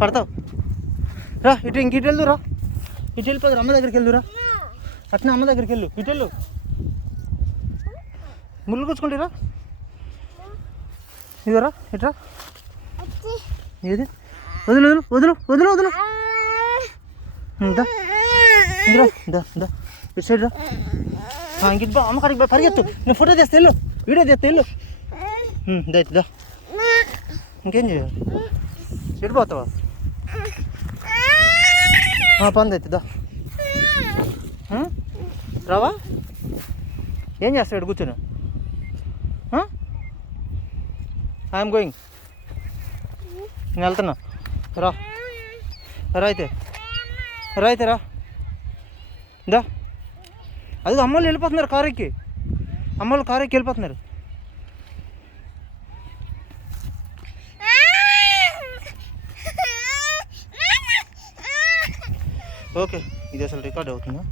పడతావు రా, ఇటు వెళ్ళు రా, ఇటు వెళ్ళిపోదు, అమ్మ దగ్గరికి వెళ్ళు రా, అట్నే అమ్మ దగ్గరికి వెళ్ళు, ఇటు వెళ్ళు, ముళ్ళు కూర్చుకుంటారా, ఇదరా ఇట్రా, ఏది వదులు వదులు వదులు వదులు వదులు, దా ఇందురా, దా దా ఇటు సైడ్ రా, ఇంకిట్ బా, అమ్మ కాడికి పరిగెత్తు, నేను ఫోటో తెస్తే వెళ్ళు, వీడియో తెస్తే వెళ్ళు, దయచేసి దా, ఇంకేం చేయాలి, ఎటు పోతావా, పని అయితే దా, రావా, ఏం చేస్తాడు కూర్చొని, ఐఎమ్ గోయింగ్, నేను వెళ్తున్నా, రా రా అయితే రా దా, అది అమ్మోళ్ళు వెళ్ళిపోతున్నారు కారు ఎక్కి, అమ్మోళ్ళు కారు ఎక్కి వెళ్ళిపోతున్నారు. ఓకే, ఇది అసలు రికార్డ్ అవుతుందా?